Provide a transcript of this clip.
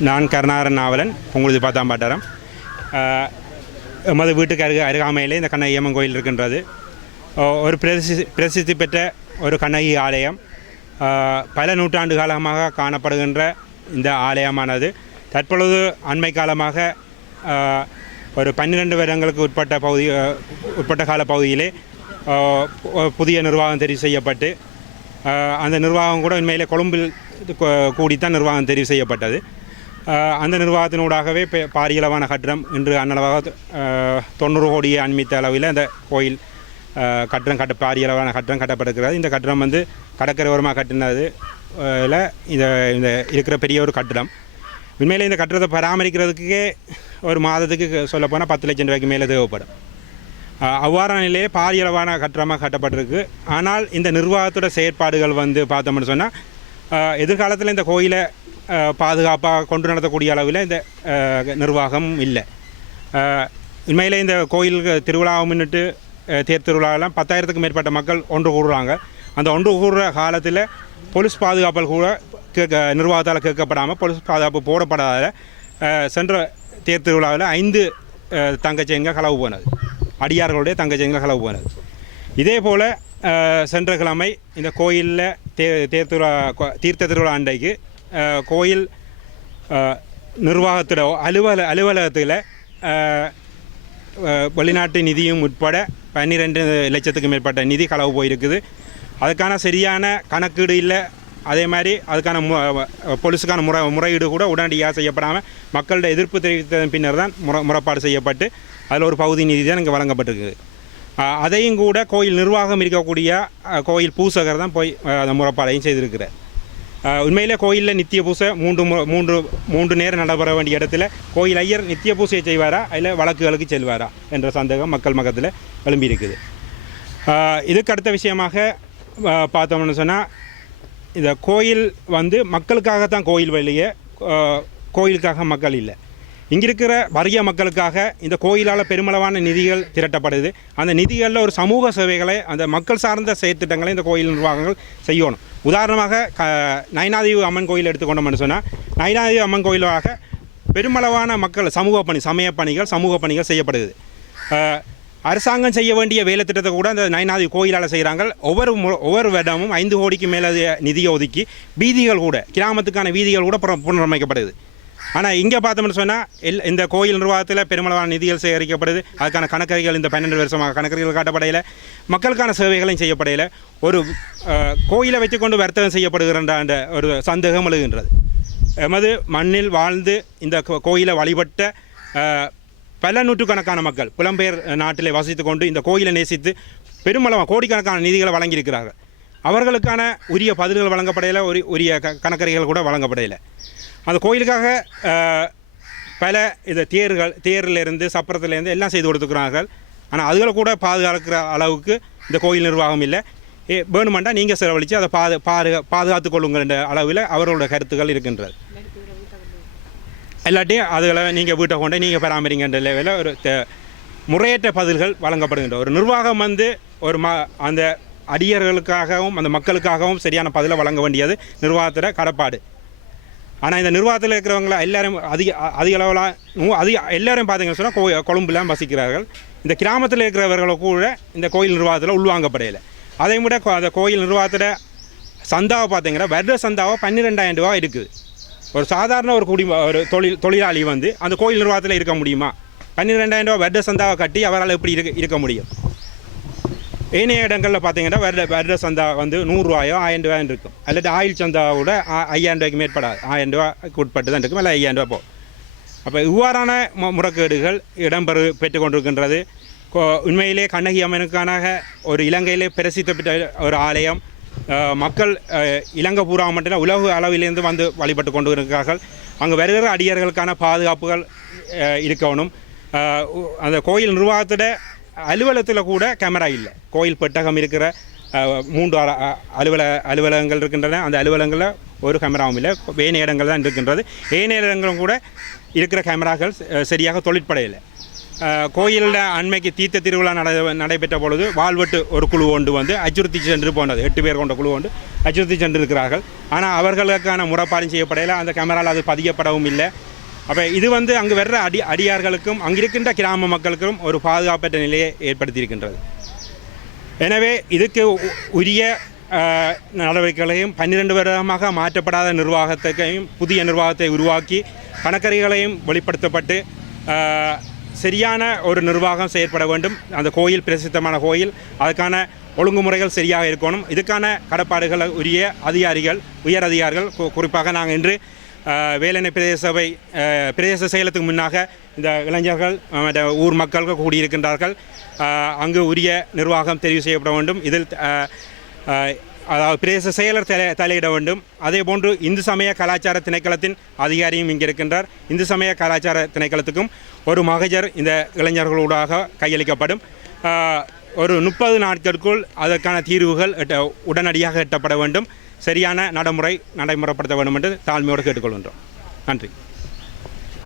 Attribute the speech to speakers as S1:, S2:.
S1: நான் கருணாகரன் நாவலன் பொங்குழுதி பாத்தாம்பாட்டாரம் ஆஹ், எமது வீட்டுக்கு அருக அருகாமையிலே இந்த கண்ணகி அம்மன் கோயில் இருக்கின்றது. ஒரு பிரசித்தி பிரசித்தி பெற்ற ஒரு கண்ணகி ஆலயம். பல நூற்றாண்டு காலமாக காணப்படுகின்ற இந்த ஆலயமானது. தற்பொழுது அண்மை காலமாக ஒரு பன்னிரெண்டு வருடங்களுக்கு உட்பட்ட பகுதி உட்பட்ட கால பகுதியிலே புதிய நிர்வாகம் தெரிவு செய்யப்பட்டு அந்த நிர்வாகம் கூட உண்மையிலே கொழும்பில் கூடித்தான் நிர்வாகம் தெரிவு செய்யப்பட்டது. அந்த நிர்வாகத்தினூடாகவே பாரியளவான கட்டிடம் இன்று அன்னளவாக தொண்ணூறு கோடியை அண்மித்த அளவில் அந்த கோயில் கட்டணம் கட்டிடம் கட்ட பாரியளவான கட்டிடம் கட்டப்பட்டிருக்கிறது. இந்த கட்டிடம் வந்து கடற்கரை ஓரமாக கட்டினது இந்த இந்த இருக்கிற பெரிய ஒரு கட்டிடம். உண்மையில் இந்த கட்டிடத்தை பராமரிக்கிறதுக்கே ஒரு மாதத்துக்கு சொல்லப்போனால் பத்து லட்சம் ரூபாய்க்கு மேலே தேவைப்படும். அவ்வாறான நிலையே பாரியளவான கட்டடமாக கட்டப்பட்டிருக்கு. ஆனால் இந்த நிர்வாகத்தோட செயற்பாடுகள் வந்து பார்த்தோம்னு சொன்னால் எதிர்காலத்தில் இந்த கோயிலை பாதுகாப்பாக கொண்டு நடத்தக்கூடிய அளவில் இந்த நிர்வாகம் இல்லை. உண்மையில் இந்த கோயிலுக்கு திருவிழாவை முன்னிட்டு தேர் திருவிழாவெல்லாம் பத்தாயிரத்துக்கும் மேற்பட்ட மக்கள் ஒன்று கூடுறாங்க. அந்த ஒன்று கூடுற காலத்தில் போலீஸ் பாதுகாப்பால் கூட கேட்க நிர்வாகத்தால் கேட்கப்படாமல் போலீஸ் பாதுகாப்பு போடப்படாத சென்ற தேர் திருவிழாவில் ஐந்து ஆஹ், தங்கச்செயன்கள் களவு போனது. அடியார்களுடைய தங்கச்செயன்கள் களவு போனது. இதே போல் சென்ற கிழமை இந்த கோயிலில் தே தேர் திருவிழா தீர்த்த திருவிழா அன்றைக்கு கோயில் நிர்வாகத்திட அலுவல அலுவலகத்தில் வெளிநாட்டு நிதியும் உட்பட பன்னிரெண்டு லட்சத்துக்கு மேற்பட்ட நிதி களவு போயிருக்குது அதுக்கான சரியான கணக்கீடு இல்லை அதே மாதிரி அதுக்கான மு அஹ், போலீஸுக்கான முறை முறையீடு கூட உடனடியாக செய்யப்படாமல் மக்களோட எதிர்ப்பு தெரிவித்ததன் பின்னர் தான் முறை முறைப்பாடு செய்யப்பட்டு அதில் ஒரு பகுதி நிதி தான் இங்கே வழங்கப்பட்டிருக்குது அதையும் கூட கோயில் நிர்வாகம் இருக்கக்கூடிய கோயில் பூசகர் தான் போய் அந்த முறைப்பாடையும் செய்திருக்கிறார் உண்மையிலே கோயிலில் நித்திய பூசை மூன்று மு- மூன்று மூன்று நேரம் நடைபெற வேண்டிய இடத்துல கோயில் ஐயர் நித்திய பூசையை செய்வாரா? இல்லை வழக்குகளுக்கு செல்வாரா? என்ற சந்தேகம் மக்கள் மகத்தில் எழும்பியிருக்குது இதுக்கு அடுத்த விஷயமாக பார்த்தோம்னு சொன்னால் இந்த கோயில் வந்து மக்களுக்காகத்தான் கோயில் வெளியே கோயிலுக்காக மக்கள் இல்லை. இங்கே இருக்கிற வறிய மக்களுக்காக இந்த கோயிலால் பெருமளவான நிதிகள் திரட்டப்படுது. அந்த நிதிகளில் ஒரு சமூக சேவைகளை அந்த மக்கள் சார்ந்த செயற்திட்டங்களை இந்த கோயில் நிர்வாகங்கள் செய்யணும். உதாரணமாக க நயனாதேவி அம்மன் கோயில் எடுத்துக்கொண்டோம்னு சொன்னால் நயனாதேவி அம்மன் கோயிலாக பெருமளவான மக்கள் சமூக பணி சமய பணிகள் சமூக பணிகள் செய்யப்படுது. அரசாங்கம் செய்ய வேண்டிய வேலை திட்டத்தை கூட அந்த நயனாதி கோயிலால் செய்கிறாங்க ஒவ்வொரு மு- ஒவ்வொரு வருடமும் ஐந்து கோடிக்கு மேலே நிதியை ஒதுக்கி வீதிகள் கூட கிராமத்துக்கான வீதிகள் கூட புனரமைக்கப்படுது. ஆனால் இங்கே பார்த்தோம்னு சொன்னால் எல் இந்த கோயில் நிர்வாகத்தில் பெருமளவான நிதிகள் சேகரிக்கப்படுது. அதுக்கான கணக்கறிகள் இந்த பன்னெண்டு வருஷமாக கணக்கறிகள் காட்டப்படையில். மக்களுக்கான சேவைகளையும் செய்யப்படையில். ஒரு கோயிலை வச்சுக்கொண்டு வர்த்தகம் செய்யப்படுகின்ற அந்த ஒரு சந்தேகம் எழுகின்றது. எமது மண்ணில் வாழ்ந்து இந்த கோயிலை வழிபட்ட பல நூற்றுக்கணக்கான மக்கள் புலம்பெயர் நாட்டிலே வசித்து கொண்டு இந்த கோயிலை நேசித்து பெருமளவாக கோடிக்கணக்கான நிதிகளை வழங்கியிருக்கிறார்கள். அவர்களுக்கான உரிய பதில்கள் வழங்கப்படையில் ஒரு உரிய க கணக்கறிகள் கூட வழங்கப்படையில். அந்த கோயிலுக்காக பல இந்த தேர்கள் தேரிலிருந்து சப்பரத்துலேருந்து எல்லாம் செய்து கொடுத்துக்கிறார்கள் ஆனால் அதுகளை கூட பாதுகாக்கிற அளவுக்கு இந்த கோயில் நிர்வாகம் இல்லை. ஏ வேணுமெண்டா நீங்கள் செலவழித்து அதை பாது பாதுகா பாதுகாத்து கொள்ளுங்கள் அளவில் அவர்களோட கருத்துக்கள் இருக்கின்றது. இல்லாட்டியும் அதுகளை நீங்கள் வீட்டை கொண்டு நீங்கள் பராமரிங்கன்ற லெவலில் ஒரு முறையற்ற பதில்கள் வழங்கப்படுகின்ற ஒரு நிர்வாகம் வந்து ஒரு ம அந்த அடியர்களுக்காகவும் அந்த மக்களுக்காகவும் சரியான பதிலை வழங்க வேண்டியது நிர்வாகத்தோட கடப்பாடு. ஆனால் இந்த நிர்வாகத்தில் இருக்கிறவங்கள எல்லாரும் அதிக அதிக அளவில் அதிக எல்லாரும் பார்த்தீங்கன்னு சொன்னால் கோ கொழும்புலாம் வசிக்கிறார்கள். இந்த கிராமத்தில் இருக்கிறவர்களை கூட இந்த கோயில் நிர்வாகத்தில் உள்வாங்கப்படையலை. அதை விட கோ- அந்த கோயில் நிர்வாகத்தில் சந்தாவை பார்த்தீங்கன்னா வருட சந்தாவை பன்னிரெண்டாயிரம் ரூபா இருக்குது ஒரு சாதாரண ஒரு குடி ஒரு தொழில் தொழிலாளி வந்து அந்த கோயில் நிர்வாகத்தில் இருக்க முடியுமா? பன்னிரெண்டாயிரம் ரூபா வருட சந்தாவை கட்டி அவரால் எப்படி இருக்க இருக்க முடியும்? ஏனைய இடங்களில் பார்த்தீங்கன்னா வருட வருட சந்தா வந்து நூறுரூவாயோ ஆயிரம் ரூபாயும் இருக்கும். அல்லது ஆயில் சந்தாவோட ஐயாயிரம் ரூபாய்க்கு மேற்படாது. ஆயிரம் ரூபாய்க்கு உட்பட்டு தான் இருக்கும். இல்லை ஐயாயிரம் ரூபா போகும் அப்போ இவ்வாறான மு முறைகேடுகள் இடம்பெறு பெற்று கொண்டிருக்கின்றது உண்மையிலே கண்ணகி அம்மனுக்கான ஒரு இலங்கையிலே பிரசித்த பெற்ற ஒரு ஆலயம். மக்கள் இலங்கை பூரா மட்டும் உலக அளவிலிருந்து வந்து வழிபட்டு கொண்டு இருக்கிறார்கள் அங்கே வருகிற அடியர்களுக்கான பாதுகாப்புகள் இருக்கணும். அந்த கோயில் நிர்வாகத்தோட அலுவலகத்தில் கூட கேமரா இல்லை. கோயில் பெட்டகம் இருக்கிற மூன்று அலுவல அலுவலகங்கள் இருக்கின்றன. அந்த அலுவலகங்களில் ஒரு கேமராவும் இல்லை. ஏனைய இடங்கள் தான் இருக்கின்றது. ஏனைய இடங்களும் கூட இருக்கிற கேமராக்கள் சரியாக தொழிற்படையில்லை கோயிலில் அண்மைக்கு தீர்த்த திருவிழா நட நடைபெற்ற பொழுது வாழ்வெட்டு ஒரு குழு ஒன்று வந்து அச்சுறுத்தி சென்று போனது. எட்டு பேர் கொண்ட குழு ஒன்று அச்சுறுத்தி சென்றிருக்கிறார்கள். ஆனால் அவர்களுக்கான முறைப்பாடும் செய்யப்படையில். அந்த கேமராவில் அது பதியப்படவும் இல்லை. அப்போ இது வந்து அங்கு வர்ற அடி அடியார்களுக்கும் அங்கிருக்கின்ற கிராம மக்களுக்கும் ஒரு பாதுகாப்பற்ற நிலையை ஏற்படுத்தியிருக்கின்றது. எனவே இதுக்கு உ- உரிய நடவடிக்கைகளையும் பன்னிரண்டு வருடமாக மாற்றப்படாத நிர்வாகத்தையும் புதிய நிர்வாகத்தை உருவாக்கி கணக்கறிகளையும் வெளிப்படுத்தப்பட்டு சரியான ஒரு நிர்வாகம் செயற்பட வேண்டும். அந்த கோயில் பிரசித்தமான கோயில் அதுக்கான ஒழுங்குமுறைகள் சரியாக இருக்கணும். இதுக்கான கடப்பாடுகளை உரிய அதிகாரிகள் உயர் அதிகாரிகள் கு- குறிப்பாக நாங்கள் இன்று வேலனை பிரதேச சபை பிரதேச செயலத்துக்கு முன்னாக இந்த இளைஞர்கள் மற்ற ஊர் மக்கள் கூடியிருக்கின்றார்கள். அங்கு உரிய நிர்வாகம் தெரிவு செய்யப்பட வேண்டும். இதில் அதாவது பிரதேச செயலர் தலை தலையிட வேண்டும். அதே போன்று இந்து சமய கலாச்சார திணைக்களத்தின் அதிகாரியும் இங்கே இருக்கின்றார். இந்து சமய கலாச்சார திணைக்களத்துக்கும் ஒரு மகஜர் இந்த இளைஞர்களூடாக கையளிக்கப்படும். ஒரு முப்பது நாட்களுக்குள் அதற்கான தீர்வுகள் எட்ட உடனடியாக எட்டப்பட வேண்டும். சரியான நடைமுறை நடைமுறைப்படுத்த வேண்டும் என்று தாழ்மையோடு கேட்டுக்கொள்கின்றோம். நன்றி.